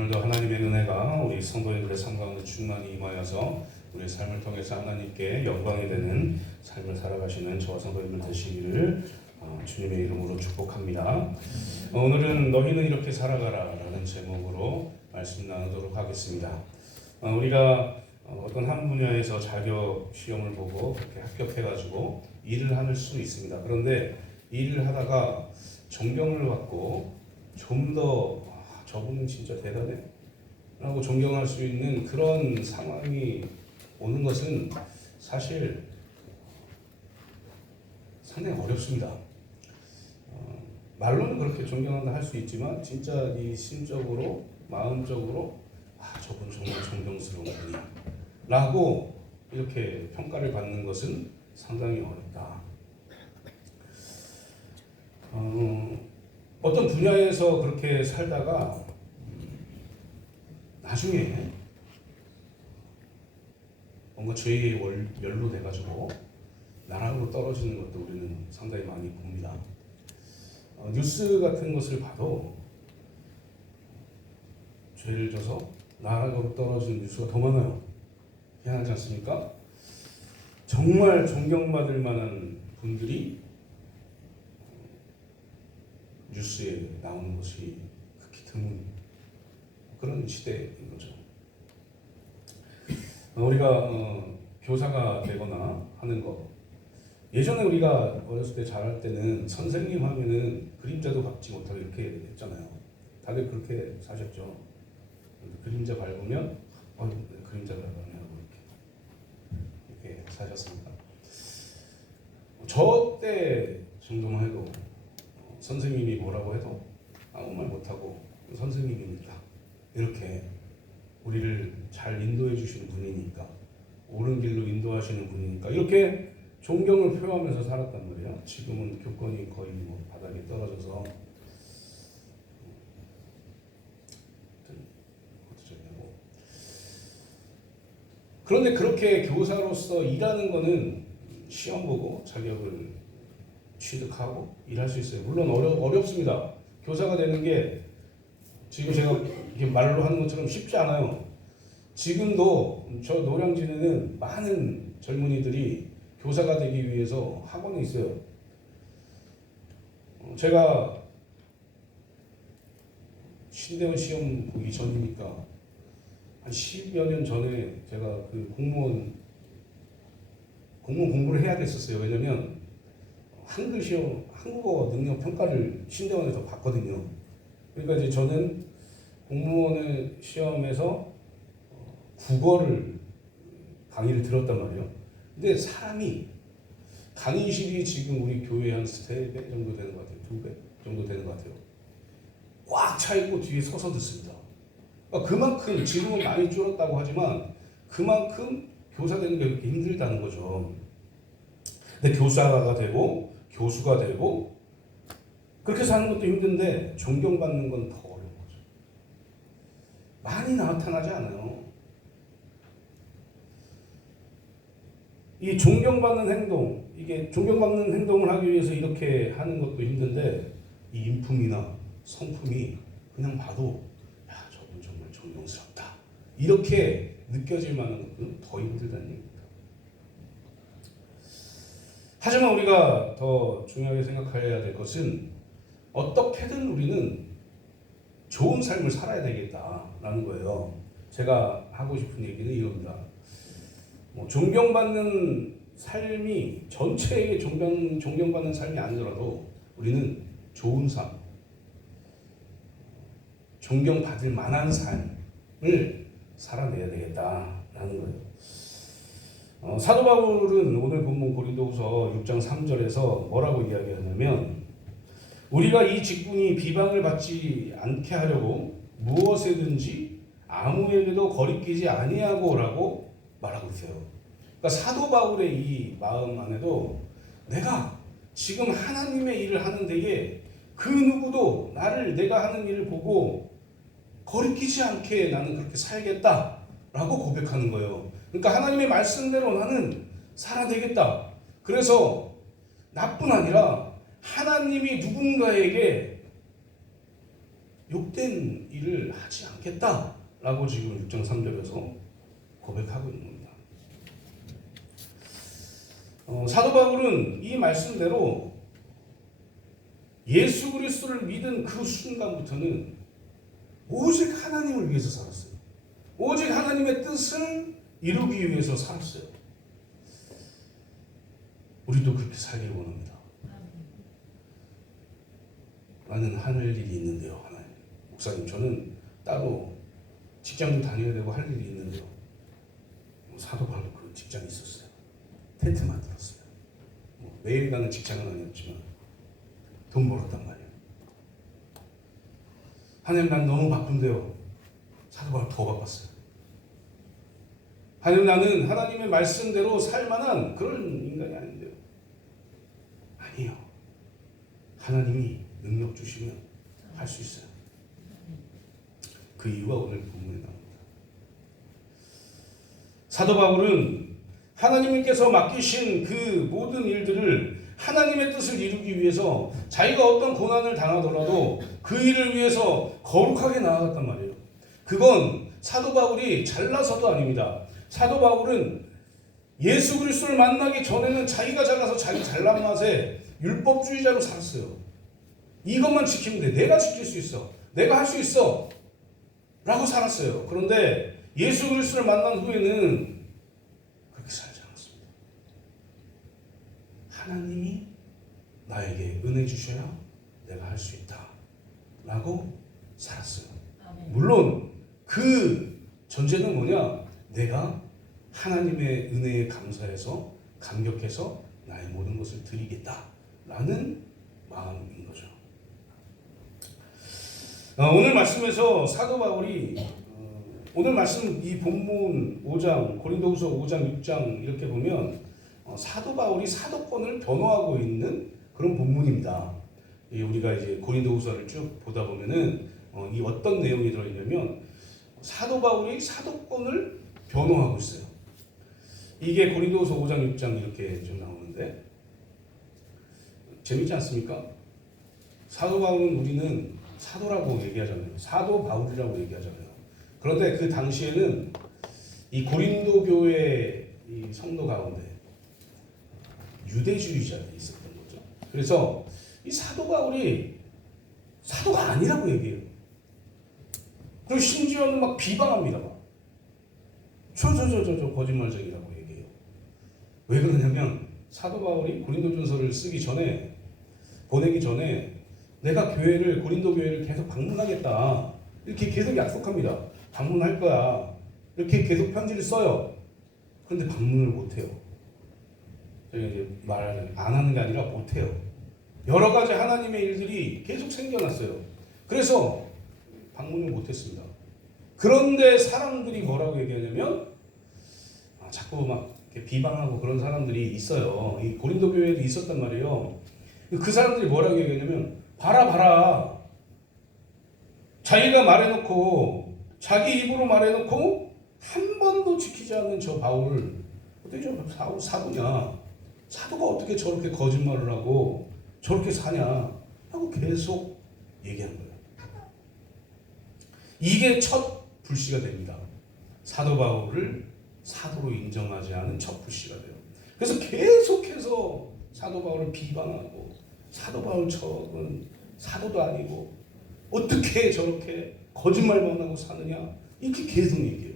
오늘도 하나님의 은혜가 우리 성도님들의 삶 가운데 충만히 임하여서 우리의 삶을 통해서 하나님께 영광이 되는 삶을 살아가시는 저와 성도님들 되시기를 주님의 이름으로 축복합니다. 오늘은 너희는 이렇게 살아가라 라는 제목으로 말씀 나누도록 하겠습니다. 우리가 어떤 한 분야에서 자격 시험을 보고 그렇게 합격해가지고 일을 할 수 있습니다. 그런데 일을 하다가 존경을 받고 좀 더 저분은 진짜 대단해 라고 존경할 수 있는 그런 상황이 오는 것은 사실 상당히 어렵습니다. 말로는 그렇게 존경한다 할 수 있지만 진짜 이 심적으로 마음적으로 저분 정말 존경스러운 분이야 라고 이렇게 평가를 받는 것은 상당히 어렵다. 어떤 분야에서 그렇게 살다가 나중에 뭔가 죄의 멸로 돼가지고 나락으로 떨어지는 것도 우리는 상당히 많이 봅니다. 뉴스 같은 것을 봐도 죄를 져서 나락으로 떨어지는 뉴스가 더 많아요. 희한하지 않습니까? 정말 존경받을 만한 분들이 뉴스에 나오는 것이 극히 드문 그런 시대인 거죠. 우리가 교사가 되거나 하는 것, 예전에 우리가 어렸을 때 잘할 때는 선생님 하면은 그림자도 밟지 못하고 이렇게 했잖아요. 다들 그렇게 사셨죠. 그림자 밟으면 그림자 밟았네 하고 이렇게 사셨습니다. 저 때 정도만 해도 선생님이 뭐라고 해도 아무 말 못하고 선생님이니까 이렇게 우리를 잘 인도해 주시는 분이니까 옳은 길로 인도하시는 분이니까 이렇게 존경을 표하면서 살았단 말이에요. 지금은 교권이 거의 바닥에 떨어져서 그런데 그렇게 교사로서 일하는 거는 시험 보고 자격을 취득하고 일할 수 있어요. 물론 어렵습니다. 교사가 되는 게 지금 제가 이렇게 말로 하는 것처럼 쉽지 않아요. 지금도 저 노량진에는 많은 젊은이들이 교사가 되기 위해서 학원에 있어요. 제가 신대원 시험 보기 전이니까 한 10여 년 전에 제가 그 공무원 공부를 해야 됐었어요. 왜냐면 한글 시험, 한국어 능력 평가를 신대원에서 봤거든요. 그러니까 이제 저는 공무원의 시험에서 국어를 강의를 들었단 말이에요. 근데 사람이 강의실이 지금 우리 교회 한 3배 정도 되는 것 같아요. 2배 정도 되는 것 같아요. 꽉 차 있고 뒤에 서서 듣습니다. 그러니까 그만큼 지금은 많이 줄었다고 하지만 그만큼 교사 되는 게 그렇게 힘들다는 거죠. 근데 교사가 되고 교수가 되고 그렇게 사는 것도 힘든데 존경받는 건 더 어려운 거죠. 많이 나타나지 않아요. 이 존경받는 행동, 이게 존경받는 행동을 하기 위해서 이렇게 하는 것도 힘든데 이 인품이나 성품이 그냥 봐도 저분 정말 존경스럽다 이렇게 느껴질 만한 것은 더 힘들다는 얘기입니다. 하지만 우리가 더 중요하게 생각해야 될 것은 어떻게든 우리는 좋은 삶을 살아야 되겠다라는 거예요. 제가 하고 싶은 얘기는 이겁니다. 존경받는 삶이 전체에게 존경받는 삶이 아니더라도 우리는 좋은 삶, 존경받을 만한 삶을 살아내야 되겠다라는 거예요. 사도 바울은 오늘 본문 고린도후서 6장 3절에서 뭐라고 이야기하냐면 우리가 이 직분이 비방을 받지 않게 하려고 무엇에든지 아무에게도 거리끼지 아니하고라고 말하고 있어요. 그러니까 사도 바울의 이 마음 안에도 내가 지금 하나님의 일을 하는 데에 그 누구도 내가 하는 일을 보고 거리끼지 않게 나는 그렇게 살겠다라고 고백하는 거예요. 그러니까 하나님의 말씀대로 나는 살아내겠다. 그래서 나뿐 아니라 하나님이 누군가에게 욕된 일을 하지 않겠다라고 지금 6장 3절에서 고백하고 있는 겁니다. 사도 바울은 이 말씀대로 예수 그리스도를 믿은 그 순간부터는 오직 하나님을 위해서 살았어요. 오직 하나님의 뜻을 이루기 위해서 살았어요. 우리도 그렇게 살기를 원합니다. 나는 하늘 일이 있는데요. 하나님. 목사님, 저는 따로 직장도 다녀야 되고 할 일이 있는데요. 사도 바울도 그 직장이 있었어요. 텐트 만들었어요. 매일 가는 직장은 아니었지만 돈 벌었단 말이에요. 하나님, 난 너무 바쁜데요. 사도 바울 더 바빴어요. 하나님, 나는 하나님의 말씀대로 살 만한 그런 인간이 아닌데요. 아니에요. 하나님이 능력 주시면 할 수 있어요. 그 이유가 오늘 본문에 나옵니다. 사도 바울은 하나님께서 맡기신 그 모든 일들을 하나님의 뜻을 이루기 위해서 자기가 어떤 고난을 당하더라도 그 일을 위해서 거룩하게 나아갔단 말이에요. 그건 사도 바울이 잘나서도 아닙니다. 사도 바울은 예수 그리스도를 만나기 전에는 자기가 잘나서 자기 잘난 맛에 율법주의자로 살았어요. 이것만 지키면 돼. 내가 지킬 수 있어. 내가 할 수 있어. 라고 살았어요. 그런데 예수 그리스도를 만난 후에는 그렇게 살지 않았습니다. 하나님이 나에게 은혜 주셔야 내가 할 수 있다. 라고 살았어요. 물론 그 전제는 뭐냐? 내가 하나님의 은혜에 감사해서 감격해서 나의 모든 것을 드리겠다. 라는 마음인 거죠. 오늘 말씀에서 사도 바울이 오늘 말씀 이 본문 5장 고린도후서 5장 6장 이렇게 보면 사도 바울이 사도권을 변호하고 있는 그런 본문입니다. 우리가 이제 고린도후서를 쭉 보다 보면은 이 어떤 내용이 들어있냐면 사도 바울이 사도권을 변호하고 있어요. 이게 고린도후서 5장 6장 이렇게 좀 나오는데 재밌지 않습니까? 사도 바울은 우리는 사도라고 얘기하잖아요. 사도 바울이라고 얘기하잖아요. 그런데 그 당시에는 이 고린도 교회 이 성도 가운데 유대주의자들이 있었던 거죠. 그래서 이 사도 바울이 사도가 아니라고 얘기해요. 그리고 심지어는 막 비방합니다. 저 거짓말쟁이라고 얘기해요. 왜 그러냐면 사도 바울이 고린도전서를 쓰기 전에 보내기 전에 내가 교회를 고린도 교회를 계속 방문하겠다 이렇게 계속 약속합니다. 방문할 거야 이렇게 계속 편지를 써요. 그런데 방문을 못해요. 저희가 이제 말을 안 하는 게 아니라 못해요. 여러 가지 하나님의 일들이 계속 생겨났어요. 그래서 방문을 못했습니다. 그런데 사람들이 뭐라고 얘기하냐면 자꾸 막 이렇게 비방하고 그런 사람들이 있어요. 이 고린도 교회에도 있었단 말이에요. 그 사람들이 뭐라고 얘기하냐면 봐라 자기가 말해놓고 자기 입으로 말해놓고 한 번도 지키지 않는 저 바울을 어떻게 저 사도냐, 사도가 어떻게 저렇게 거짓말을 하고 저렇게 사냐 하고 계속 얘기한 거예요. 이게 첫 불씨가 됩니다. 사도 바울을 사도로 인정하지 않은 첫 불씨가 돼요. 그래서 계속해서 사도 바울을 비방하고 사도 바울 저건 사도도 아니고 어떻게 저렇게 거짓말만 하고 사느냐 이렇게 계속 얘기해요.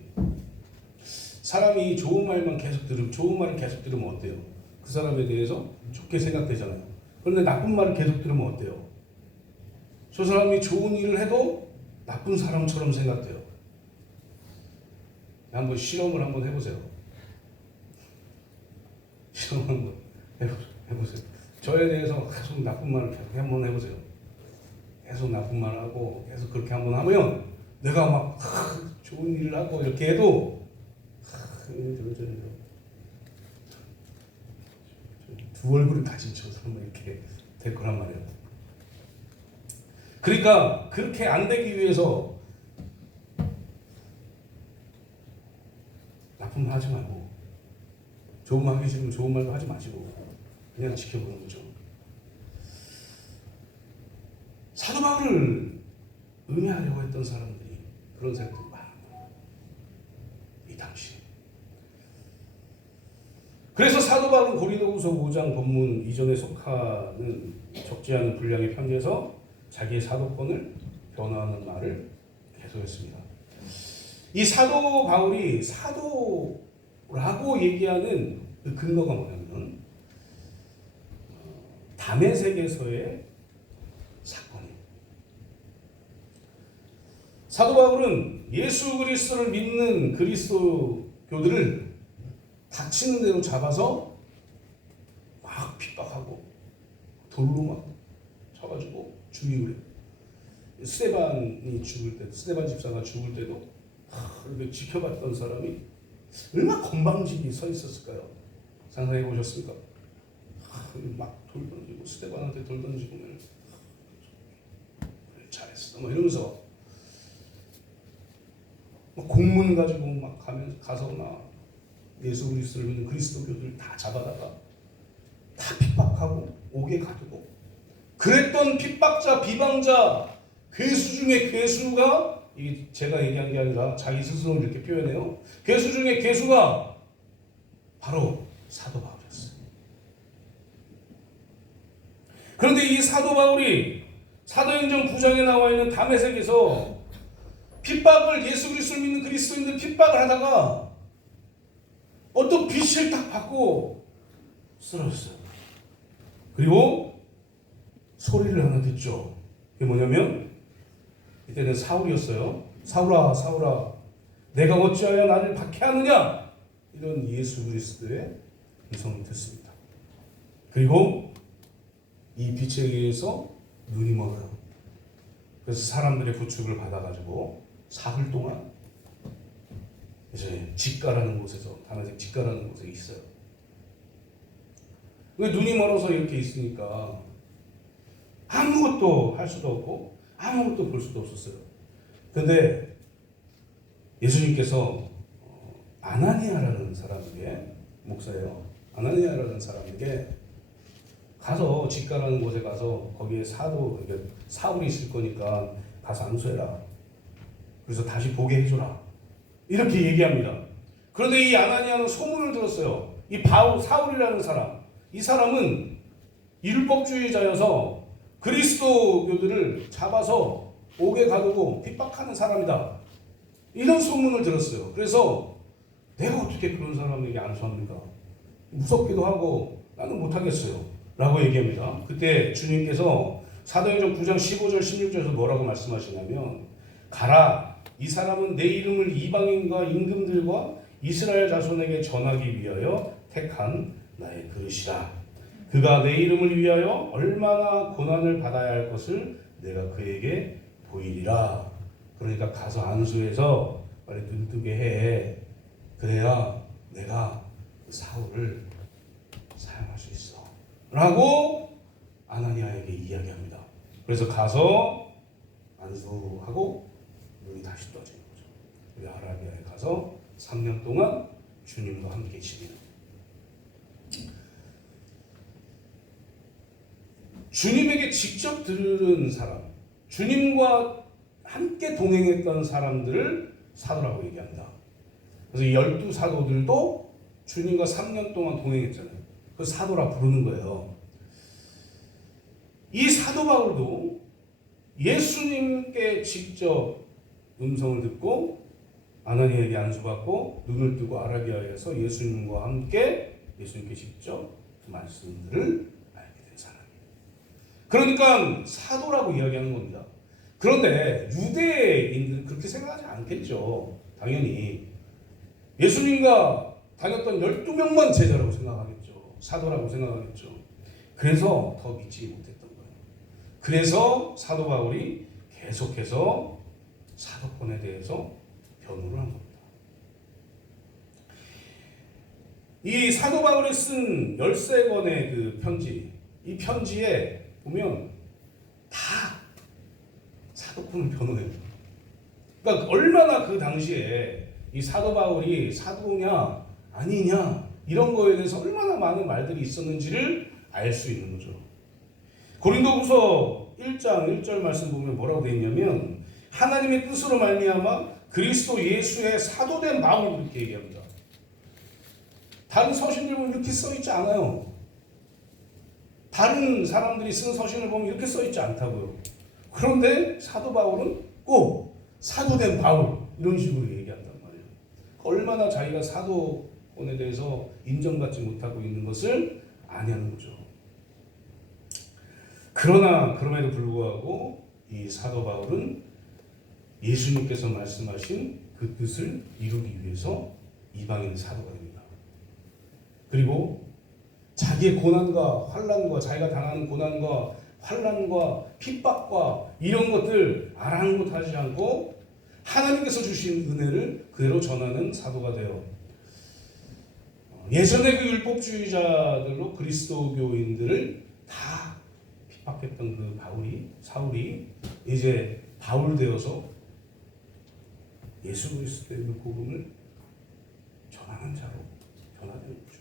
사람이 좋은 말만 계속 들으면 좋은 말을 계속 들으면 어때요? 그 사람에 대해서 좋게 생각되잖아요. 그런데 나쁜 말을 계속 들으면 어때요? 저 사람이 좋은 일을 해도 나쁜 사람처럼 생각돼요. 한번 실험을 한번 해보세요. 실험 한번 해보세요. 저에 대해서 계속 나쁜 말을 계속 한번 해보세요. 계속 나쁜 말을 하고 계속 그렇게 한번 하면 내가 막 좋은 일을 하고 이렇게 해도 두 얼굴을 가진 저 사람은 이렇게 될 거란 말이에요. 그러니까 그렇게 안 되기 위해서 나쁜 말 하지 말고 좋은 말 하기 싫으면 좋은 말도 하지 마시고 그냥 지켜보는 거죠. 사도 바울을 음해하려고 했던 사람들이 그런 사람들이 많았고 이 당시. 그래서 사도 바울은 고린도후서 5장 본문 이전에 속하는 적지 않은 분량의 편지에서 자기의 사도권을 변호하는 말을 계속했습니다. 이 사도 바울이 사도라고 얘기하는 그 근거가 뭐냐면 다메섹에서의 사건이에요. 사도 바울은 예수 그리스도를 믿는 그리스도교들을 닥치는 대로 잡아서 막 핍박하고 돌로 막 쳐가지고 죽이고 그래요. 스데반이 죽을 때, 스데반 집사가 죽을 때도 이렇게 지켜봤던 사람이 얼마나 건방지게 서 있었을까요? 상상해 보셨습니까? 막 돌 던지고 스데반한테 돌 던지고 그래, 잘했어 뭐 이러면서 막 공문 가지고 막 가서 막 예수 그리스도를 믿는 그리스도교들 다 잡아다가 다 핍박하고 옥에 가두고 그랬던 핍박자 비방자 괴수 중에 괴수가 이 제가 얘기한 게 아니라 자기 스스로 이렇게 표현해요. 괴수 중에 괴수가 바로 사도 바울이었어요. 그런데 이 사도 바울이 사도행전 9장에 나와 있는 다메섹에서 핍박을 예수 그리스도를 믿는 그리스도인들 핍박을 하다가 어떤 빛을 딱 받고 쓰러졌어요. 그리고 소리를 하나 듣죠. 그게 뭐냐면 이때는 사울이었어요. 사울아 사울아 내가 어찌하여 나를 박해하느냐 이런 예수 그리스도의 음성을 듣습니다. 그리고 이 빛에 의해서 눈이 멀어요. 그래서 사람들의 부축을 받아가지고 사흘 동안 이제 직가라는 곳에서 다메섹 직가라는 곳에 있어요. 왜 눈이 멀어서 이렇게 있으니까 아무것도 할 수도 없고 아무것도 볼 수도 없었어요. 근데 예수님께서 아나니아라는 사람에게 목사예요. 아나니아라는 사람에게 가서 직가라는 곳에 가서 거기에 사울이 있을 거니까 가서 안수해라. 그래서 다시 보게 해줘라. 이렇게 얘기합니다. 그런데 이 아나니아는 소문을 들었어요. 이 사울이라는 사람, 이 사람은 율법주의자여서 그리스도교들을 잡아서 옥에 가두고 핍박하는 사람이다. 이런 소문을 들었어요. 그래서 내가 어떻게 그런 사람에게 안수합니까? 무섭기도 하고 나는 못하겠어요. 라고 얘기합니다. 그때 주님께서 사도행전 9장 15절 16절에서 뭐라고 말씀하시냐면 가라 이 사람은 내 이름을 이방인과 임금들과 이스라엘 자손에게 전하기 위하여 택한 나의 그릇이라. 그가 내 이름을 위하여 얼마나 고난을 받아야 할 것을 내가 그에게 보이리라. 그러니까 가서 안수해서 빨리 눈뜨게 해. 그래야 내가 그 사울을 사용할 수 있어. 라고 아나니아에게 이야기합니다. 그래서 가서 안수하고 눈이 다시 떠지는 거죠. 우리 아라비아에 가서 3년 동안 주님과 함께 지내는. 주님에게 직접 들은 사람, 주님과 함께 동행했던 사람들을 사도라고 얘기합니다. 그래서 12사도들도 주님과 3년 동안 동행했잖아요. 그 사도라 부르는 거예요. 이 사도 바울도 예수님께 직접 음성을 듣고 아나니아에게 안수받고 눈을 뜨고 아라비아에서 예수님과 함께 예수님께 직접 그 말씀들을 알게 된 사람이에요. 그러니까 사도라고 이야기하는 겁니다. 그런데 유대인들은 그렇게 생각하지 않겠죠. 당연히 예수님과 다녔던 12명만 제자라고 생각하겠죠. 사도라고 생각하겠죠. 그래서 더 믿지 못했던 거예요. 그래서 사도 바울이 계속해서 사도권에 대해서 변호를 한 겁니다. 이 사도 바울이 쓴 13권의 그 편지, 이 편지에 보면 다 사도권을 변호해요. 그러니까 얼마나 그 당시에 이 사도 바울이 사도냐 아니냐 이런 거에 대해서 얼마나 많은 말들이 있었는지를 알 수 있는 거죠. 고린도후서 1장 1절 말씀 보면 뭐라고 되어 있냐면 하나님의 뜻으로 말미암아 그리스도 예수의 사도된 바울 그렇게 얘기합니다. 다른 서신들 보면 이렇게 써있지 않아요. 다른 사람들이 쓴 서신을 보면 이렇게 써있지 않다고요. 그런데 사도 바울은 꼭 사도된 바울 이런 식으로 얘기한단 말이에요. 얼마나 자기가 사도권에 대해서 인정받지 못하고 있는 것을 아냐는 거죠. 그러나 그럼에도 불구하고 이 사도 바울은 예수님께서 말씀하신 그 뜻을 이루기 위해서 이방인 사도가 됩니다. 그리고 자기의 고난과 환난과 자기가 당하는 고난과 환난과 핍박과 이런 것들 아랑곳하지 않고 하나님께서 주신 은혜를 그대로 전하는 사도가 되어 예전에 그 율법주의자들로 그리스도교인들을 다 핍박했던 그 사울이 이제 바울 되어서 예수 그리스도의 그 복음을 전하는 자로 변화되는 거죠.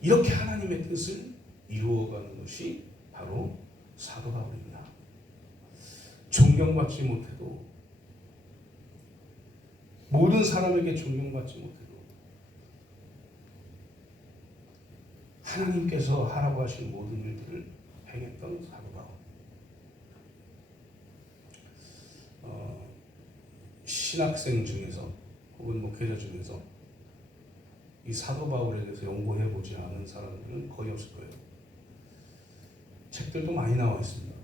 이렇게 하나님의 뜻을 이루어가는 것이 바로 사도 바울입니다. 존경받지 못해도, 모든 사람에게 존경받지 못해도 하나님께서 하라고 하신 모든 일들을 행했던 사도 바울. 신학생 중에서 혹은 목회자 중에서 이 사도 바울에 대해서 연구해 보지 않은 사람들은 거의 없을 거예요. 책들도 많이 나와 있습니다.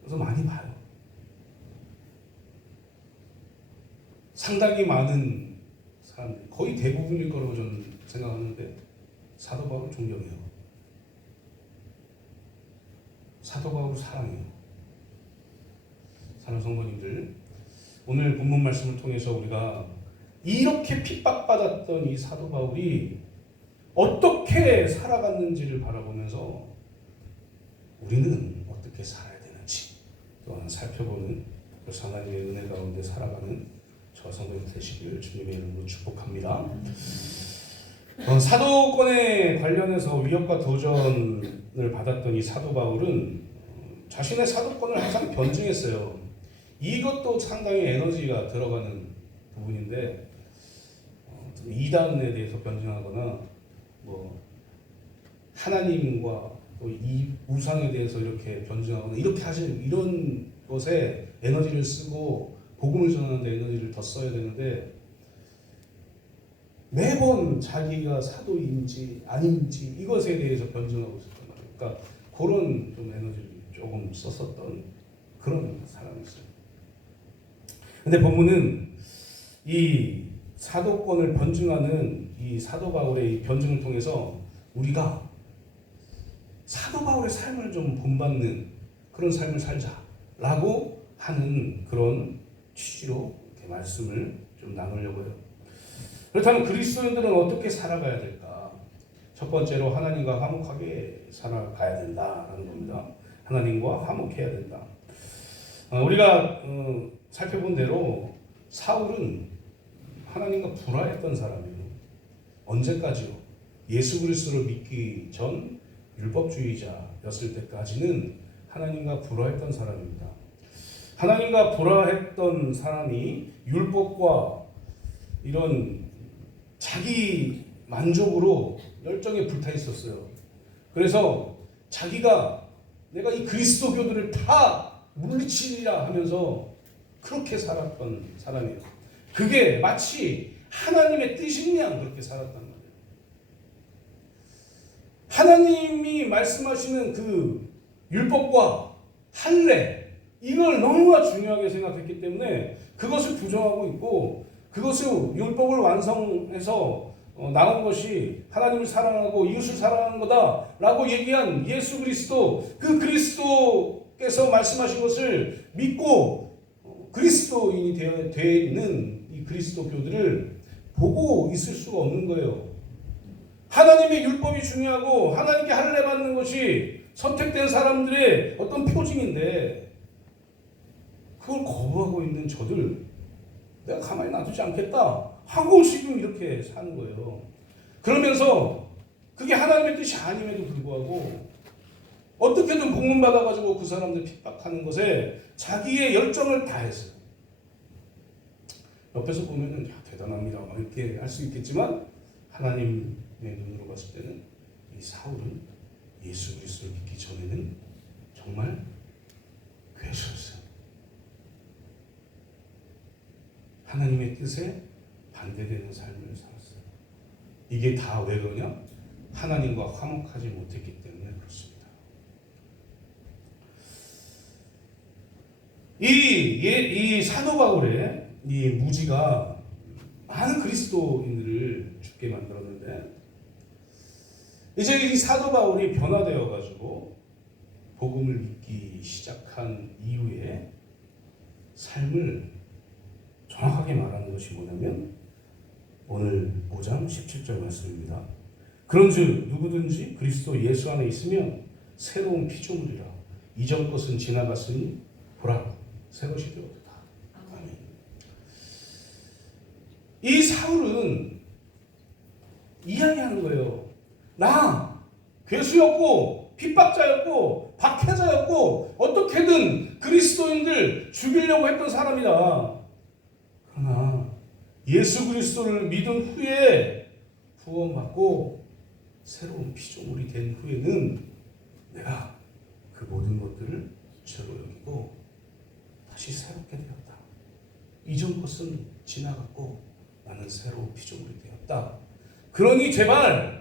그래서 많이 봐요. 상당히 많은 사람들, 거의 대부분일 거라고 저는 생각하는데 사도 바울을 존경해요. 사도 바울을 사랑해요. 사랑하는 성도님들, 오늘 본문 말씀을 통해서 우리가 이렇게 핍박받았던 이 사도 바울이 어떻게 살아갔는지를 바라보면서 우리는 어떻게 살아야 되는지 또한 살펴보는 그래서 하나님의 은혜 가운데 살아가는 저 성도님 되시기를 주님의 이름으로 축복합니다. 사도권에 관련해서 위협과 도전을 받았던 이 사도 바울은 자신의 사도권을 항상 변증했어요. 이것도 상당히 에너지가 들어가는 부분인데 이단에 대해서 변증하거나 뭐 하나님과 또 이 우상에 대해서 이렇게 변증하거나 이렇게 하시는 이런 것에 에너지를 쓰고 복음을 전하는데 에너지를 더 써야 되는데 매번 자기가 사도인지 아닌지 이것에 대해서 변증하고 있었단 말이에요. 그러니까 그런 좀 에너지를 조금 썼었던 그런 사람이었어요. 근데 본문은 이 사도권을 변증하는 이 사도 바울의 이 변증을 통해서 우리가 사도 바울의 삶을 좀 본받는 그런 삶을 살자라고 하는 그런 취지로 이렇게 말씀을 좀 나누려고 해요. 그렇다면 그리스도인들은 어떻게 살아가야 될까? 첫 번째로 하나님과 화목하게 살아가야 된다라는 겁니다. 하나님과 화목해야 된다. 우리가 살펴본 대로 사울은 하나님과 불화했던 사람이에요. 언제까지요? 예수 그리스도를 믿기 전 율법주의자였을 때까지는 하나님과 불화했던 사람입니다. 하나님과 불화했던 사람이 율법과 이런 자기 만족으로 열정에 불타 있었어요. 그래서 자기가 내가 이 그리스도교들을 다 물리치리라 하면서 그렇게 살았던 사람이에요. 그게 마치 하나님의 뜻인 양 그렇게 살았단 말이에요. 하나님이 말씀하시는 그 율법과 할례 이걸 너무나 중요하게 생각했기 때문에 그것을 부정하고 있고 그것을 율법을 완성해서 나온 것이 하나님을 사랑하고 이웃을 사랑하는 거다라고 얘기한 예수 그리스도 그 그리스도께서 말씀하신 것을 믿고 그리스도인이 되는 이 그리스도교들을 보고 있을 수가 없는 거예요. 하나님의 율법이 중요하고 하나님께 할례 받는 것이 선택된 사람들의 어떤 표징인데 그걸 거부하고 있는 저들 내가 가만히 놔두지 않겠다 하고 지금 이렇게 사는 거예요. 그러면서 그게 하나님의 뜻이 아님에도 불구하고 어떻게든 복문 받아가지고 그 사람들 핍박하는 것에 자기의 열정을 다했어요. 옆에서 보면은 야, 대단합니다 막 이렇게 할 수 있겠지만 하나님의 눈으로 봤을 때는 이 사울은 예수 그리스도를 믿기 전에는 정말 괴수였어요. 하나님의 뜻에 반대되는 삶을 살았어요. 이게 다 왜 그러냐? 하나님과 화목하지 못했기 때문에 그렇습니다. 이 사도 바울의 이 무지가 많은 그리스도인들을 죽게 만들었는데, 이제 이 사도 바울이 변화되어 가지고 복음을 믿기 시작한 이후에 삶을 정확하게 말하는 것이 뭐냐면 오늘 5장 17절 말씀입니다. 그런즉 누구든지 그리스도 예수 안에 있으면 새로운 피조물이라. 이전 것은 지나갔으니 보라 새것이 되었다. 아멘. 이 사울은 이야기하는 거예요. 나 괴수였고 핍박자였고 박해자였고 어떻게든 그리스도인들 죽이려고 했던 사람이다. 그러나 예수 그리스도를 믿은 후에 구원받고 새로운 피조물이 된 후에는 내가 그 모든 것들을 죄로 여기고 다시 새롭게 되었다. 이전 것은 지나갔고 나는 새로운 피조물이 되었다. 그러니 제발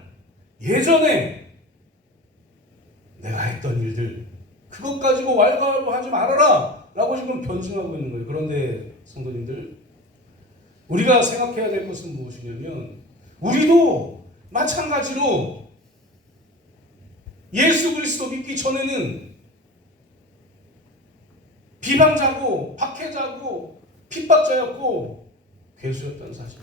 예전에 내가 했던 일들 그것 가지고 왈가왈부하지 말아라 라고 지금 변증하고 있는 거예요. 그런데 성도님들, 우리가 생각해야 될 것은 무엇이냐면 우리도 마찬가지로 예수 그리스도 믿기 전에는 비방자고 박해자고 핍박자였고 괴수였다는 사실.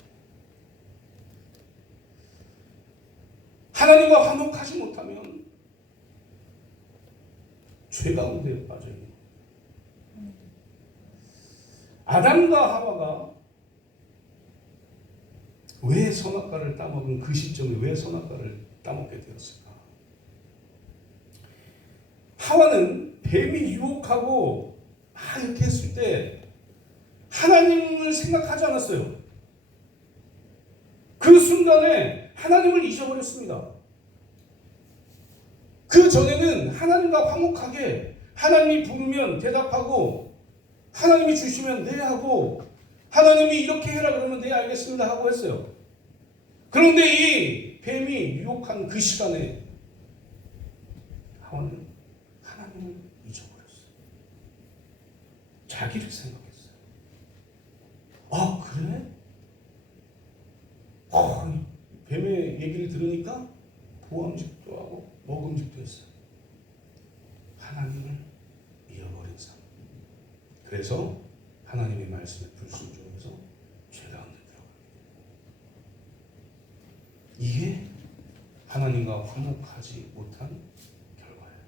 하나님과 화목하지 못하면 죄 가운데 빠져 있는 거예요. 아담과 하와가 왜 선악과를 따먹은 그 시점에 왜 선악과를 따먹게 되었을까? 하와는 뱀이 유혹하고 막 이렇게 했을 때 하나님을 생각하지 않았어요. 그 순간에 하나님을 잊어버렸습니다. 그 전에는 하나님과 화목하게 하나님이 부르면 대답하고 하나님이 주시면 네 하고 하나님이 이렇게 해라 그러면 네 알겠습니다 하고 했어요. 그런데 이 뱀이 유혹한 그 시간에 하와는 하나님을 잊어버렸어요. 자기를 생각했어요. 아 그래? 뱀의 얘기를 들으니까 보암직도 하고 먹음직도 했어요. 하나님을 잃어버린 삶. 그래서 하나님의 말씀에 불순종해서 죄 가운데 들어갑니다. 이게 하나님과 화목하지 못한 결과예요.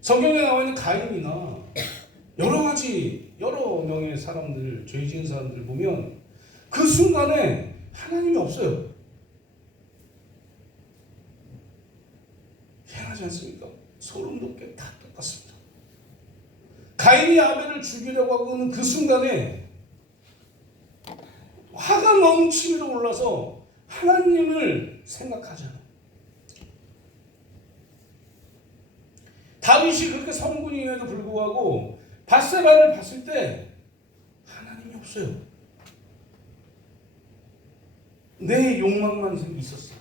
성경에 나와 있는 가인이나 여러 가지 여러 명의 사람들, 죄 지은 사람들을 보면 그 순간에 하나님이 없어요. 희한하지 않습니까? 소름 돋게 다 똑같습니다. 가인이 아벨을 죽이려고 하고는 그 순간에 화가 넘치밀어 올라서 하나님을 생각하지 않아요. 다윗이 그렇게 성군임에도 불구하고 밧세바를 봤을 때 하나님이 없어요. 내 욕망만 있었어요.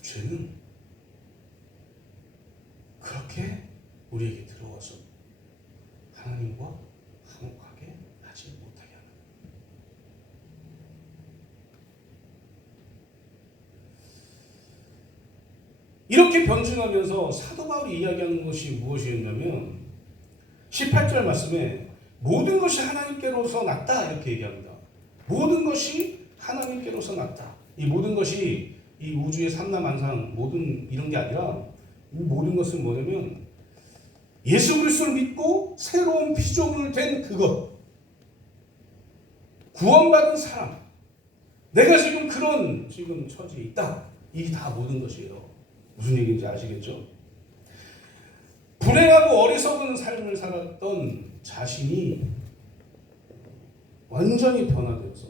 죄는 그렇게 우리에게 들어와서 하나님과 화목하게 하지 못하게 하는 거예요. 이렇게 변증하면서 사도 바울이 이야기하는 것이 무엇이었냐면 18절 말씀에 모든 것이 하나님께로서 났다 이렇게 얘기합니다. 모든 것이 하나님께로서 났다. 이 모든 것이 이 우주의 삼라만상 모든 이런 게 아니라 이 모든 것은 뭐냐면 예수 그리스도를 믿고 새로운 피조물 된 그것, 구원받은 사람, 내가 지금 그런 처지에 있다. 이게 다 모든 것이에요. 무슨 얘기인지 아시겠죠? 불행하고 어리석은 삶을 살았던 자신이 완전히 변화되어서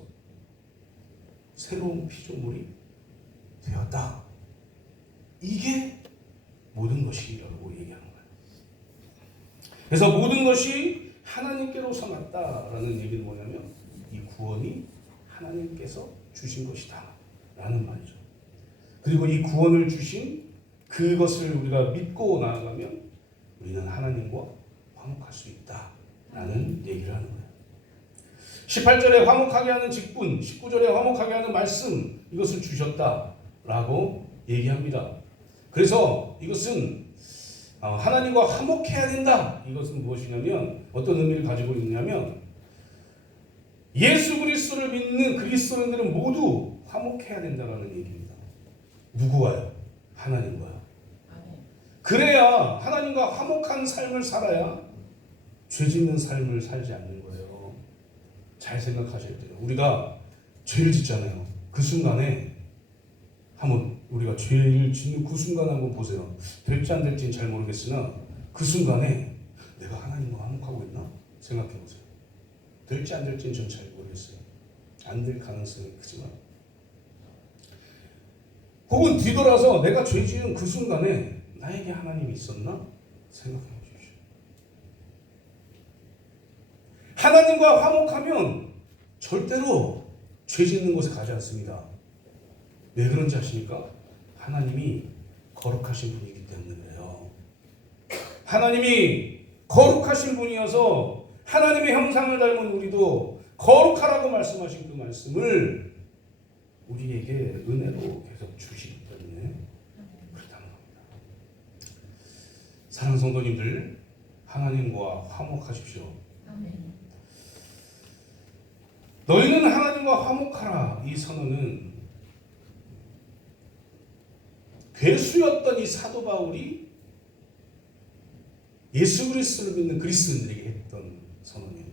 새로운 피조물이 되었다. 이게 모든 것이라고 얘기하는 거예요. 그래서 모든 것이 하나님께로서 났다라는 얘기는 뭐냐면 이 구원이 하나님께서 주신 것이다 라는 말이죠. 그리고 이 구원을 주신 그것을 우리가 믿고 나아가면 우리는 하나님과 화목할 수 있다라는 얘기를 하는 거예요. 18절에 화목하게 하는 직분, 19절에 화목하게 하는 말씀, 이것을 주셨다라고 얘기합니다. 그래서 이것은 하나님과 화목해야 된다. 이것은 무엇이냐면 어떤 의미를 가지고 있냐면 예수 그리스도를 믿는 그리스도인들은 모두 화목해야 된다는 얘기입니다. 누구와요? 하나님과요. 그래야 하나님과 화목한 삶을 살아야 죄 짓는 삶을 살지 않는 거예요. 잘 생각하셔야 돼요. 우리가 죄를 짓잖아요. 그 순간에 한번 우리가 죄를 짓는 그 순간에 한번 보세요. 될지 안 될지는 잘 모르겠으나 그 순간에 내가 하나님과 화목하고 있나? 생각해 보세요. 될지 안 될지는 전 잘 모르겠어요. 안 될 가능성이 크지만 혹은 뒤돌아서 내가 죄 지은 그 순간에 나에게 하나님이 있었나? 생각해 보십시오. 하나님과 화목하면 절대로 죄 짓는 곳에 가지 않습니다. 왜 그런지 아십니까? 하나님이 거룩하신 분이기 때문에 그래요. 하나님이 거룩하신 분이어서 하나님의 형상을 닮은 우리도 거룩하라고 말씀하신 그 말씀을 우리에게 은혜로 계속 주시기 때문에 그렇다는 겁니다. 사랑하는 성도님들, 하나님과 화목하십시오. 아멘. 너희는 하나님과 화목하라. 이 선언은 괴수였던 이 사도 바울이 예수 그리스도를 믿는 그리스도인들에게 했던 선언이에요.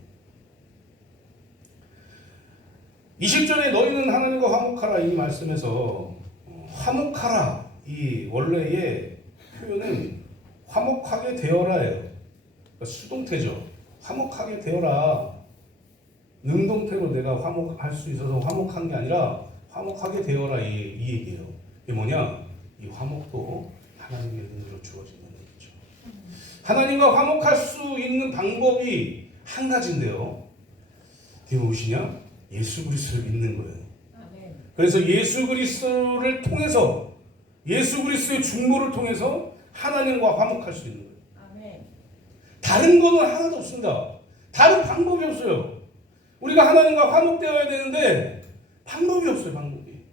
20절에 너희는 하나님과 화목하라 이 말씀에서 화목하라 이 원래의 표현은 화목하게 되어라예요. 그러니까 수동태죠. 화목하게 되어라. 능동태로 내가 화목할 수 있어서 화목한 게 아니라 화목하게 되어라 이 얘기예요. 이게 뭐냐? 이 화목도 하나님의 은혜로 주어진다는 얘기죠. 하나님과 화목할 수 있는 방법이 한 가지인데요. 그게 무엇이냐? 예수 그리스도를 믿는 거예요. 그래서 예수 그리스도를 통해서 예수 그리스도의 중보를 통해서 하나님과 화목할 수 있는 거예요. 다른 거는 하나도 없습니다. 다른 방법이 없어요. 우리가 하나님과 화목되어야 되는데 방법이 없어요. 방법이.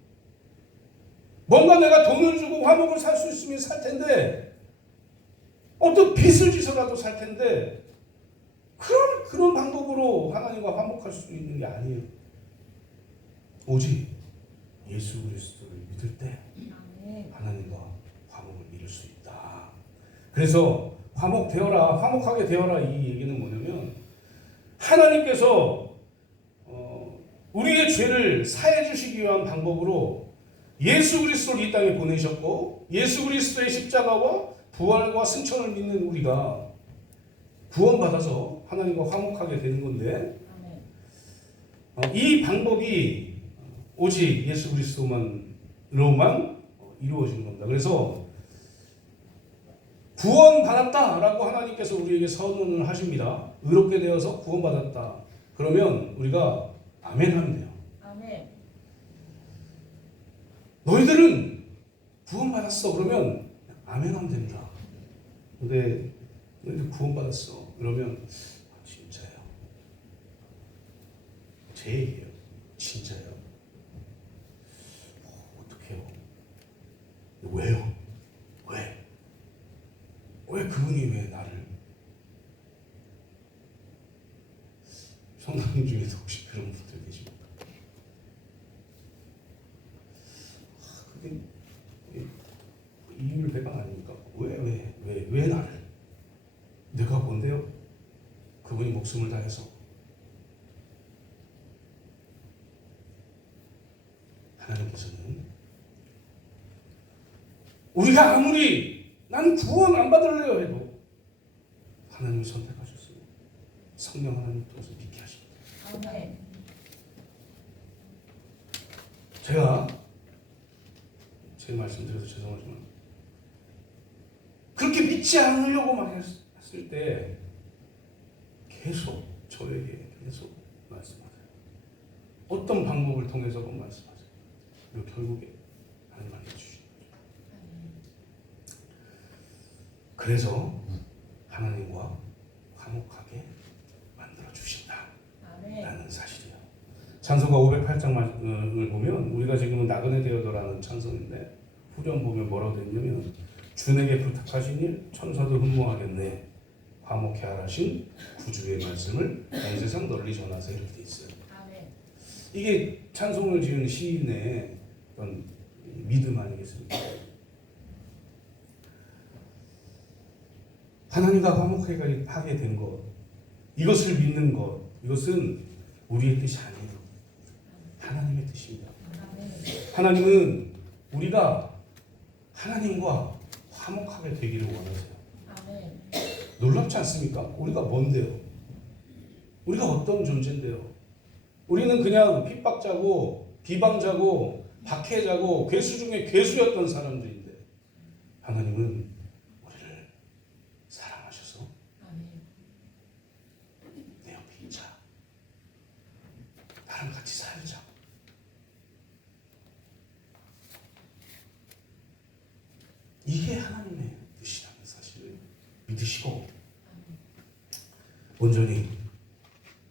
뭔가 내가 돈을 주고 화목을 살 수 있으면 살 텐데 어떤 빚을 지서라도 살 텐데 그런 방법으로 하나님과 화목할 수 있는 게 아니에요. 오직 예수 그리스도를 믿을 때 하나님과 화목을 이룰 수 있다. 그래서 화목되어라, 화목하게 되어라 이 얘기는 뭐냐면 하나님께서 우리의 죄를 사해 주시기 위한 방법으로 예수 그리스도를 이 땅에 보내셨고 예수 그리스도의 십자가와 부활과 승천을 믿는 우리가 구원받아서 하나님과 화목하게 되는 건데 이 방법이 오직 예수 그리스도만으로만 이루어지는 겁니다. 그래서 구원받았다라고 하나님께서 우리에게 선언을 하십니다. 의롭게 되어서 구원받았다. 그러면 우리가 아멘 하면 돼요. 아멘. 너희들은 구원받았어. 그러면 아멘 하면 됩니다. 근데 너희들 구원받았어. 그러면 진짜예요. 제 얘기예요. 진짜예요. 어떡해요? 왜요? 왜 그분이 왜 나를? 성도님 중에서 혹시 그런 분들 계십니까? 그게 이율 배반 아닙니까? 왜 나를? 내가 뭔데요? 그분이 목숨을 다해서 하나님께서는 우리가 아무리 나는 구원 안 받을래요 해도 하나님이 선택하셨어요. 성령 하나님 통해서 믿게 하십니다. 아멘. 제가 제 말씀드려서 죄송하지만 그렇게 믿지 않으려고 막 했을 때 계속 저에게 계속 말씀하세요. 어떤 방법을 통해서건 말씀하세요. 그리고 결국에 하나님 알려주시는 거죠. 그래서 하나님과 화목하게 만들어주신다 라는 사실이에요. 찬송가 508장을 보면 우리가 지금은 나그네 되어도라는 찬송인데 후렴 보면 뭐라고 되어 있냐면 주에게 부탁하신 일 천사도 흠모하겠네. 화목해 하라신 구주의 말씀을 온 세상 널리 전하세요. 이렇게 돼 있어요. 아멘. 이게 찬송을 지은 시인의 어떤 믿음 아니겠습니까? 하나님과 화목하게 된 것, 이것을 믿는 것, 이것은 우리의 뜻이 아니에요. 하나님의 뜻입니다. 하나님은 우리가 하나님과 화목하게 되기를 원하세요. 아멘. 놀랍지 않습니까? 우리가 뭔데요? 우리가 어떤 존재인데요? 우리는 그냥 핍박자고 비방자고 박해자고 괴수 중에 괴수였던 사람들인데 하나님은 우리를 사랑하셔서 아멘. 내 옆에 있자. 나랑 같이 살자. 이게 하나님의 뜻이라는 사실을 믿으시고 온전히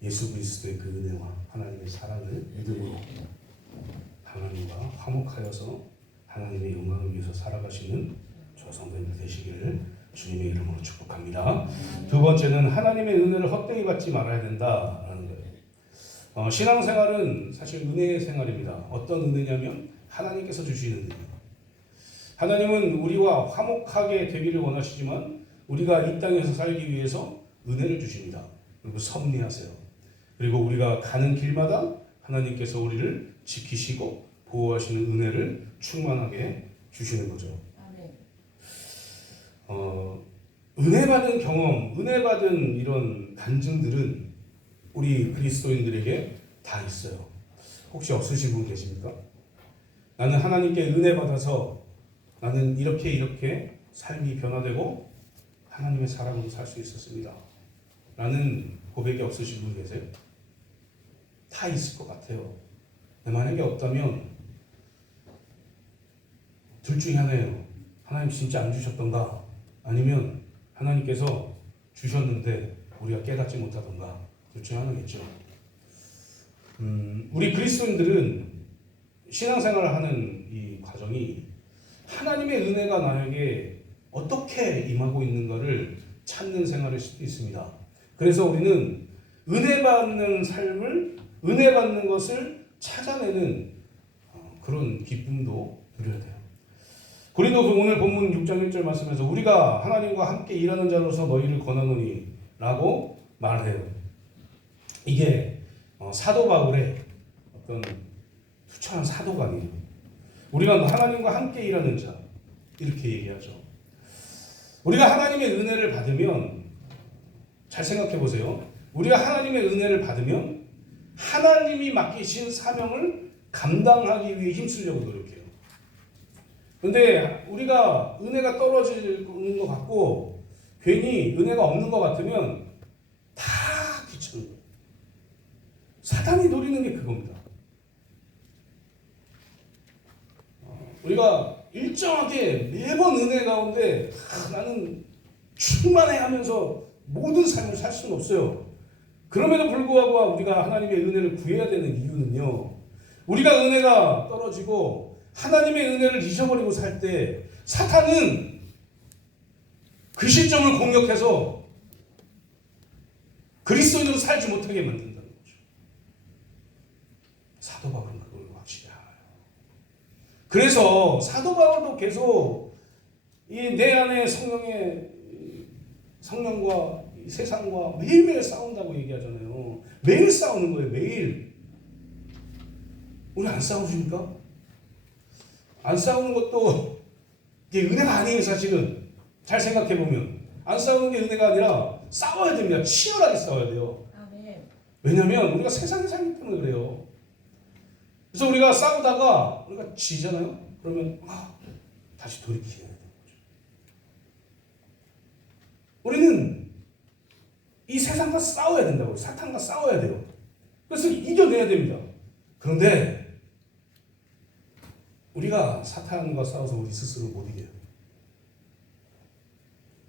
예수 그리스도의 그 은혜와 하나님의 사랑을 믿음으로 하나님과 화목하여서 하나님의 영광을 위해서 살아가시는 저 성도님들 되시기를 주님의 이름으로 축복합니다. 두 번째는 하나님의 은혜를 헛되이 받지 말아야 된다라는 거예요. 신앙생활은 사실 은혜의 생활입니다. 어떤 은혜냐면 하나님께서 주시는 은혜예요. 하나님은 우리와 화목하게 되기를 원하시지만 우리가 이 땅에서 살기 위해서 은혜를 주십니다. 그리고 섭리하세요. 그리고 우리가 가는 길마다 하나님께서 우리를 지키시고 보호하시는 은혜를 충만하게 주시는 거죠. 은혜 받은 경험, 은혜 받은 이런 간증들은 우리 그리스도인들에게 다 있어요. 혹시 없으신 분 계십니까? 나는 하나님께 은혜 받아서 나는 이렇게 삶이 변화되고 하나님의 사랑으로 살 수 있었습니다. 라는 고백이 없으신 분 계세요? 다 있을 것 같아요. 만약에 없다면 둘 중에 하나예요. 하나님 진짜 안 주셨던가 아니면 하나님께서 주셨는데 우리가 깨닫지 못하던가 둘 중에 하나겠죠. 우리 그리스도인들은 신앙생활을 하는 이 과정이 하나님의 은혜가 나에게 어떻게 임하고 있는가를 찾는 생활일 수도 있습니다. 그래서 우리는 은혜 받는 삶을, 은혜 받는 것을 찾아내는 그런 기쁨도 누려야 돼요. 고린도서 오늘 본문 6장 1절 말씀에서 우리가 하나님과 함께 일하는 자로서 너희를 권하노니 라고 말해요. 이게 사도 바울의 어떤 투철한 사도가 아니에요. 우리가 하나님과 함께 일하는 자 이렇게 얘기하죠. 우리가 하나님의 은혜를 받으면 잘 생각해 보세요. 우리가 하나님의 은혜를 받으면 하나님이 맡기신 사명을 감당하기 위해 힘쓰려고 노력해요. 그런데 우리가 은혜가 떨어지는 것 같고 괜히 은혜가 없는 것 같으면 다 귀찮은 거예요. 사단이 노리는 게 그겁니다. 우리가 일정하게 매번 은혜 가운데 나는 충만해 하면서 모든 삶을 살 수는 없어요. 그럼에도 불구하고 우리가 하나님의 은혜를 구해야 되는 이유는요. 우리가 은혜가 떨어지고 하나님의 은혜를 잊어버리고 살 때 사탄은 그 시점을 공격해서 그리스도인으로 살지 못하게 만든다는 거죠. 사도 바울은 그걸 확실히 알아요. 그래서 사도 바울도 계속 이 내 안에 성령과 세상과 매일매일 싸운다고 얘기하잖아요. 매일 싸우는 거예요. 매일. 우리 안 싸우십니까? 안 싸우는 것도 이게 은혜가 아니에요, 사실은. 잘 생각해 보면 안 싸우는 게 은혜가 아니라 싸워야 됩니다. 치열하게 싸워야 돼요. 아멘. 왜냐하면 우리가 세상에 살기 때문에 그래요. 그래서 우리가 싸우다가 우리가 지잖아요. 그러면 다시 돌이켜야 돼요. 우리는 이 세상과 싸워야 된다고요. 사탄과 싸워야 돼요. 그래서 이겨내야 됩니다. 그런데 우리가 사탄과 싸워서 우리 스스로 못 이겨요.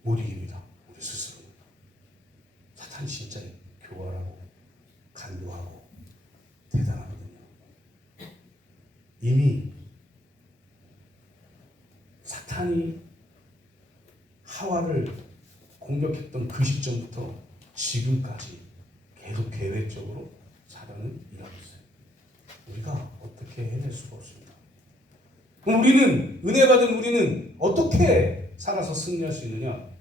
못 이깁니다. 우리 스스로. 사탄이 진짜 교활하고 간교하고 대단하거든요. 이미 사탄이 하와를 공격했던 그 시점부터 지금까지 계속 계획적으로 사단은 일하고 있어요. 우리가 어떻게 해낼 수가 없습니다. 그럼 우리는 은혜 받은 우리는 어떻게 살아서 승리할 수 있느냐?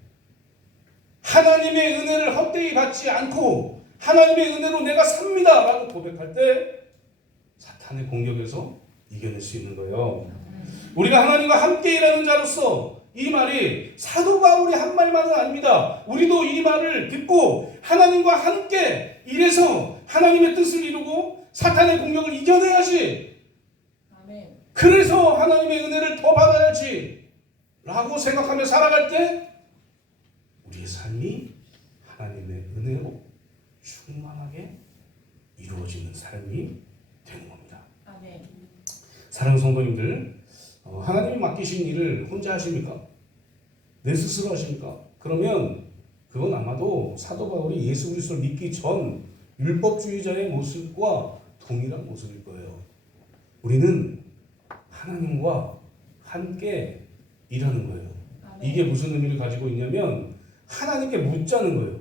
하나님의 은혜를 헛되이 받지 않고 하나님의 은혜로 내가 삽니다 라고 고백할 때 사탄의 공격에서 이겨낼 수 있는 거예요. 우리가 하나님과 함께 일하는 자로서 이 말이 사도 바울이 한 말만은 아닙니다. 우리도 이 말을 듣고 하나님과 함께 일해서 하나님의 뜻을 이루고 사탄의 공격을 이겨내야지. 아멘. 그래서 하나님의 은혜를 더 받아야지 라고 생각하며 살아갈 때 우리의 삶이 하나님의 은혜로 충만하게 이루어지는 삶이 되는 겁니다. 아멘. 사랑하는 성도님들, 하나님이 맡기신 일을 혼자 하십니까? 내 스스로 하십니까? 그러면 그건 아마도 사도 바울이 예수 그리스도를 믿기 전 율법주의자의 모습과 동일한 모습일 거예요. 우리는 하나님과 함께 일하는 거예요. 아멘. 이게 무슨 의미를 가지고 있냐면 하나님께 묻자는 거예요.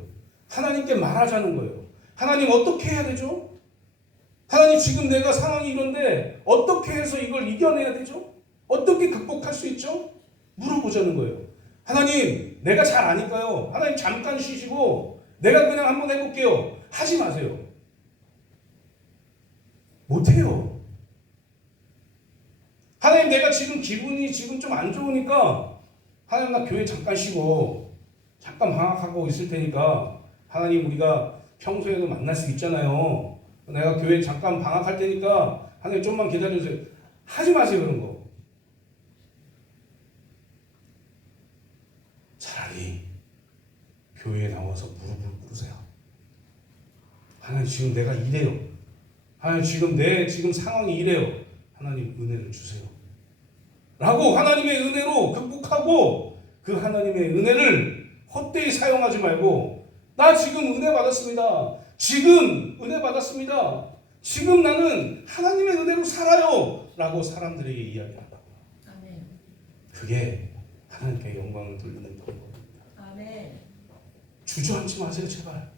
하나님께 말하자는 거예요. 하나님 어떻게 해야 되죠? 하나님 지금 내가 상황이 이런데 어떻게 해서 이걸 이겨내야 되죠? 어떻게 극복할 수 있죠? 물어보자는 거예요. 하나님 내가 잘 아니까요. 하나님 잠깐 쉬시고 내가 그냥 한번 해볼게요. 하지 마세요. 못해요. 하나님 내가 지금 기분이 지금 좀 안 좋으니까 하나님 나 교회 잠깐 쉬고 잠깐 방학하고 있을 테니까 하나님 우리가 평소에도 만날 수 있잖아요. 내가 교회 잠깐 방학할 테니까 하나님 좀만 기다려주세요. 하지 마세요 그런 거. 차라리 교회에 나와서 무릎을 꿇으세요. 하나님 지금 내가 이래요. 하나님 지금 내 지금 상황이 이래요. 하나님 은혜를 주세요. 라고 하나님의 은혜로 극복하고 그 하나님의 은혜를 헛되이 사용하지 말고 나 지금 은혜 받았습니다. 지금 은혜 받았습니다. 지금 나는 하나님의 은혜로 살아요. 라고 사람들에게 이야기한다. 아멘. 그게 하나님께 영광을 돌리는 방법입니다. 아멘. 주저앉지 마세요 제발.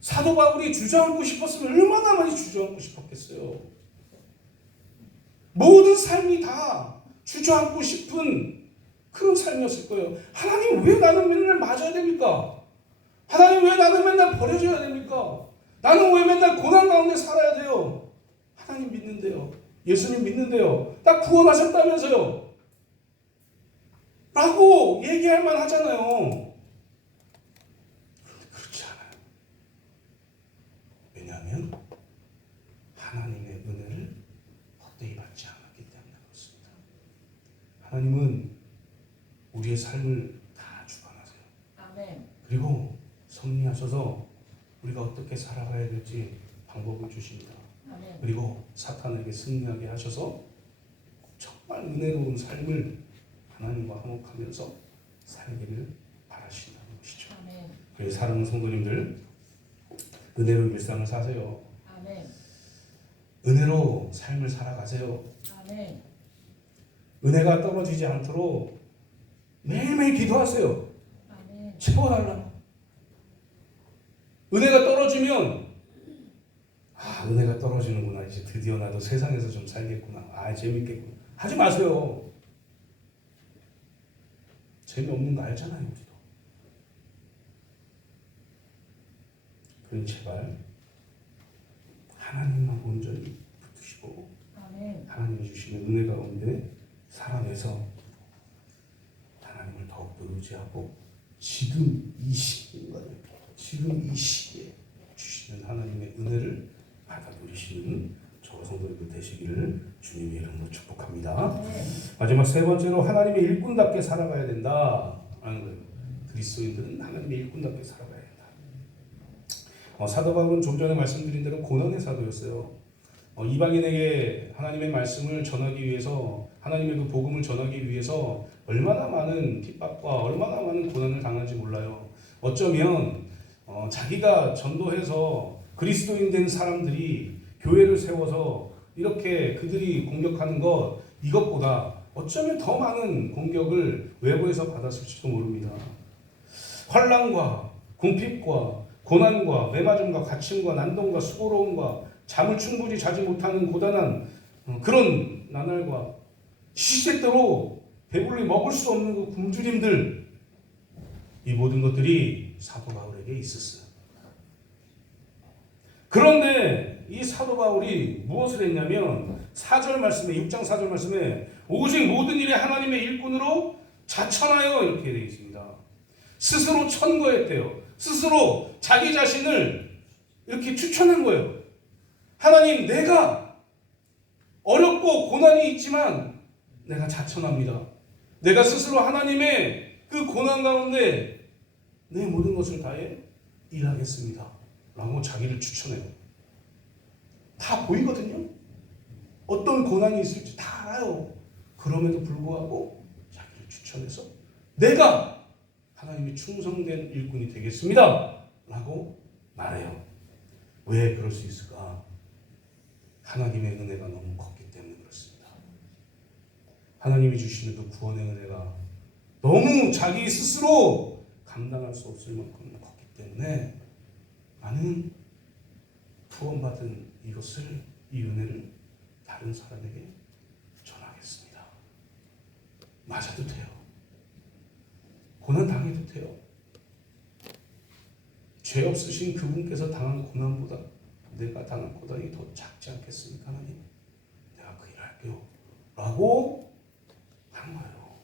사도 바울이 주저앉고 싶었으면 얼마나 많이 주저앉고 싶었겠어요. 모든 삶이 다 주저앉고 싶은 그런 삶이었을 거예요. 하나님 왜 나는 맨날 맞아야 됩니까? 하나님 왜 나는 맨날 버려져야 됩니까? 나는 왜 맨날 고난 가운데 살아야 돼요? 하나님 믿는데요. 예수님 믿는데요. 나 구원하셨다면서요. 라고 얘기할 만 하잖아요. 그렇지 않아요. 왜냐하면 하나님의 은혜를 헛되이 받지 않았기 때문에 그렇습니다. 하나님은 우리의 삶을 다 주관하세요. 아멘. 그리고 섭리하셔서 우리가 어떻게 살아가야 될지 방법을 주십니다. 아멘. 그리고 사탄에게 승리하게 하셔서 정말 은혜로운 삶을 하나님과 화목하면서 살기를 바라신다는 것이죠. 아멘. 그래서 사랑하는 성도님들, 은혜로 일상을 사세요. 아멘. 은혜로 삶을 살아가세요. 아멘. 은혜가 떨어지지 않도록 매일매일 기도하세요. 아멘. 채워달라. 은혜가 떨어지면 은혜가 떨어지는구나. 이제 드디어 나도 세상에서 좀 살겠구나. 재밌겠구나. 하지 마세요. 재미없는 거 알잖아요. 우리도. 그러니 제발 하나님만 온전히 붙으시고 아멘. 하나님이 주신 주시는 은혜 가운데 살아내서 하나님을 더욱더 의지하고 지금 이 시간에 지금 이 시기에 주시는 하나님의 은혜를 받아 누리시는 저와 성도님들 되시기를 주님의 이름으로 축복합니다. 마지막 세 번째로 하나님의 일꾼답게 살아가야 된다 하는 거예요. 그리스도인들은 하나님의 일꾼답게 살아가야 된다. 사도 바울은 좀 전에 말씀드린 대로 고난의 사도였어요. 이방인에게 하나님의 말씀을 전하기 위해서 하나님의 그 복음을 전하기 위해서 얼마나 많은 핍박과 얼마나 많은 고난을 당한지 몰라요. 어쩌면 자기가 전도해서 그리스도인 된 사람들이 교회를 세워서 이렇게 그들이 공격하는 것 이것보다 어쩌면 더 많은 공격을 외부에서 받았을지도 모릅니다. 환난과 궁핍과 고난과 매맞음과 갇힘과 난동과 수고로움과 잠을 충분히 자지 못하는 고단한 그런 나날과 시시때때로 배불리 먹을 수 없는 그 굶주림들, 이 모든 것들이 사도 바울에게 있었어요. 그런데 이 사도 바울이 무엇을 했냐면 4절 말씀에 6장 4절 말씀에 오직 모든 일에 하나님의 일꾼으로 자천하여 이렇게 되어 있습니다. 스스로 천거했대요. 스스로 자기 자신을 이렇게 추천한 거예요. 하나님, 내가 어렵고 고난이 있지만 내가 자천합니다. 내가 스스로 하나님의 그 고난 가운데 내 모든 것을 다해 일하겠습니다. 라고 자기를 추천해요. 다 보이거든요. 어떤 고난이 있을지 다 알아요. 그럼에도 불구하고 자기를 추천해서 내가 하나님이 충성된 일꾼이 되겠습니다. 라고 말해요. 왜 그럴 수 있을까? 하나님의 은혜가 너무 컸기 때문에 그렇습니다. 하나님이 주시는 그 구원의 은혜가 너무 자기 스스로 감당할 수 없을 만큼 컸기 때문에 나는 구원받은 이것을, 이 은혜를 다른 사람에게 전하겠습니다. 맞아도 돼요. 고난 당해도 돼요. 죄 없으신 그분께서 당한 고난보다 내가 당한 고난이 더 작지 않겠습니까, 하나님? 내가 그 일을 할게요. 라고 한 거예요.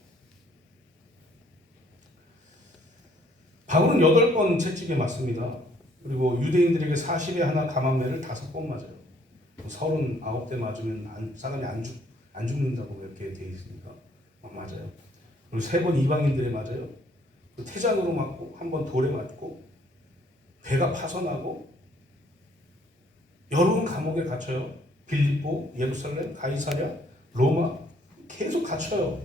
바울은 8번 채찍에 맞습니다. 그리고 유대인들에게 40에 하나 감한매를 5번 맞아요. 39대 맞으면 사람이 안 죽는다고 이렇게 되어 있습니까? 맞아요. 그리고 3번 이방인들에 맞아요. 태장으로 맞고, 1번 돌에 맞고, 배가 파손하고, 여러 감옥에 갇혀요. 빌립보, 예루살렘, 가이사랴, 로마 계속 갇혀요.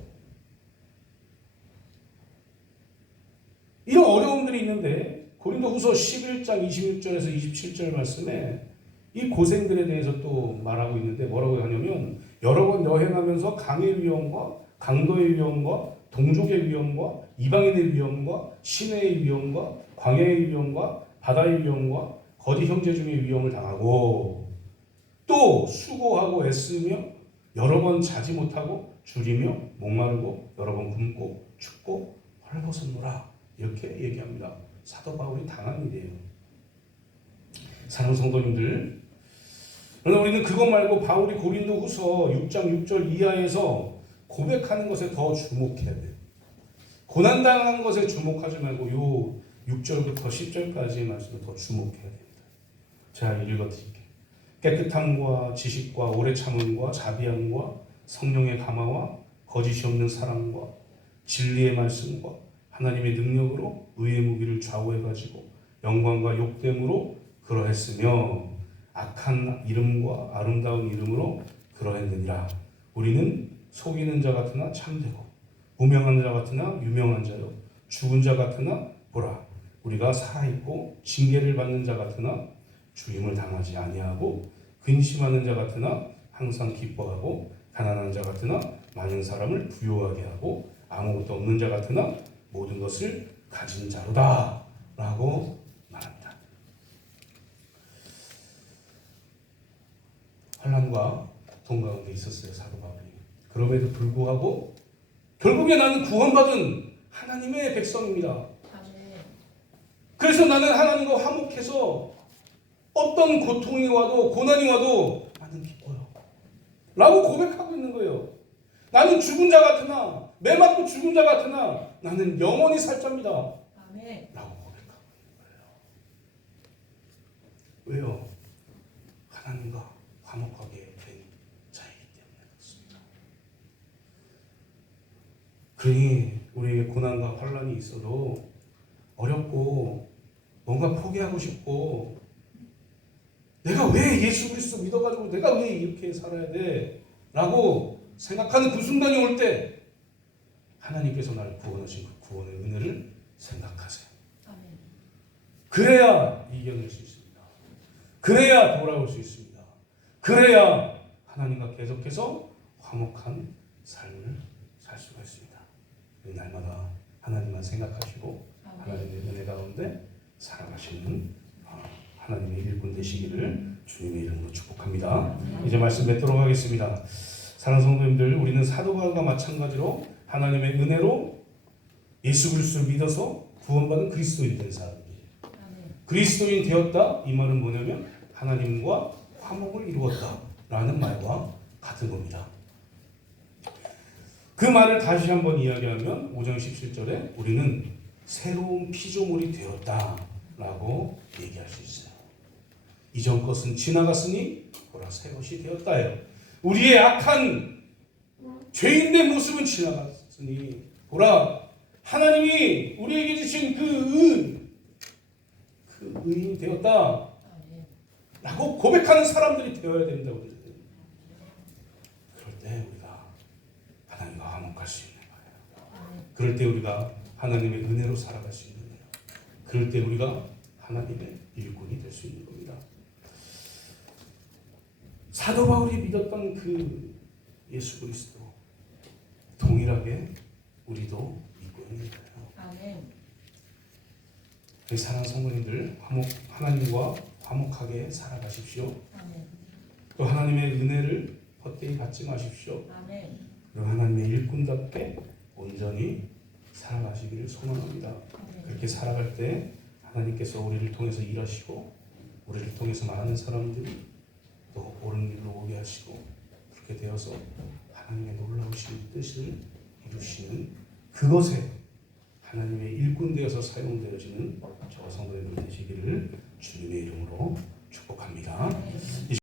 이런 어려움들이 있는데 고린도후서 11장 26절에서 27절 말씀에 이 고생들에 대해서 또 말하고 있는데 뭐라고 하냐면 여러 번 여행하면서 강의 위험과 강도의 위험과 동족의 위험과 이방인의 위험과 시내의 위험과 광야의 위험과 바다의 위험과 거짓 형제 중의 위험을 당하고 또 수고하고 애쓰며 여러 번 자지 못하고 줄이며 목마르고 여러 번 굶고 춥고 헐벗었노라 이렇게 얘기합니다. 사도 바울이 당한 일이에요. 사랑하는 성도님들, 그러나 우리는 그것 말고 바울이 고린도후서 6장 6절 이하에서 고백하는 것에 더 주목해야 돼요. 고난당한 것에 주목하지 말고 요 6절부터 10절까지의 말씀에 더 주목해야 됩니다. 제가 읽어드릴게요. 깨끗함과 지식과 오래 참음과 자비함과 성령의 감화와 거짓이 없는 사랑과 진리의 말씀과 하나님의 능력으로 의의 무기를 좌우해가지고 영광과 욕됨으로 그러했으며 악한 이름과 아름다운 이름으로 그러했느니라. 우리는 속이는 자 같으나 참되고 무명한 자 같으나 유명한 자요 죽은 자 같으나 보라 우리가 살아있고 징계를 받는 자 같으나 주임을 당하지 아니하고 근심하는 자 같으나 항상 기뻐하고 가난한 자 같으나 많은 사람을 부유하게 하고 아무것도 없는 자 같으나 모든 것을 가진 자로다 라고 말합니다. 환난과 고통 가운데 있었어요, 사도 바울이. 그럼에도 불구하고 결국에 나는 구원받은 하나님의 백성입니다. 그래서 나는 하나님과 화목해서 어떤 고통이 와도 고난이 와도 나는 기뻐요 라고 고백하고 있는 거예요. 거예요. 나는 죽은 자 같으나 매 맞고 죽은 자 같으나 나는 영원히 살 자입니다. 아멘. 라고 고백하고 있는 거예요. 왜요? 하나님과 화목하게 된 자이기 때문에 그렇습니다. 그러니 우리에게 고난과 환난이 있어도 어렵고 뭔가 포기하고 싶고 내가 왜 예수 그리스도 믿어가지고 내가 왜 이렇게 살아야 돼? 라고 생각하는 그 순간이 올 때 하나님께서 나를 구원하신 그 구원의 은혜를 생각하세요. 아멘. 그래야 이겨낼 수 있습니다. 그래야 돌아올 수 있습니다. 그래야 하나님과 계속해서 화목한 삶을 살 수가 있습니다. 날마다 하나님만 생각하시고 아멘. 하나님의 은혜 가운데 살아가시는 하나님의 일꾼 되시기를 주님의 이름으로 축복합니다. 이제 말씀 맺도록 하겠습니다. 사랑하는 성도님들, 우리는 사도바울과 마찬가지로 하나님의 은혜로 예수 그리스도를 믿어서 구원받은 그리스도인 된 사람이에요. 아멘. 그리스도인 되었다, 이 말은 뭐냐면 하나님과 화목을 이루었다라는 말과 같은 겁니다. 그 말을 다시 한번 이야기하면 5장 17절에 우리는 새로운 피조물이 되었다라고 얘기할 수 있어요. 이전 것은 지나갔으니 보라 새 것이 되었다예요. 우리의 악한 죄인된 모습은 지나갔으니 보라 하나님이 우리에게 주신 그 의인이 되었다 아멘. 라고 고백하는 사람들이 되어야 된다고 그랬어요. 그럴 때 우리가 하나님과 화목할 수 있는 거예요. 아멘. 그럴 때 우리가 하나님의 은혜로 살아갈 수 있는 거예요. 그럴 때 우리가 하나님의 일꾼이 될 수 있는 겁니다. 사도 바울이 믿었던 그 예수 그리스도 동일하게 우리도 믿고 있는 거예요. 아멘. 사랑하는 성도님들, 하나님과 화목하게 살아가십시오. 아멘. 또 하나님의 은혜를 헛되이 받지 마십시오. 아멘. 그리고 하나님의 일꾼답게 온전히 살아가시기를 소망합니다. 아멘. 그렇게 살아갈 때 하나님께서 우리를 통해서 일하시고 우리를 통해서 많은 사람들이 또 옳은 길로 오게 하시고 그렇게 되어서 하나님의 놀라우신 뜻을 이루시는 그것에 하나님의 일꾼 되어서 사용되어지는 저와 성도님들 되시기를 주님의 이름으로 축복합니다.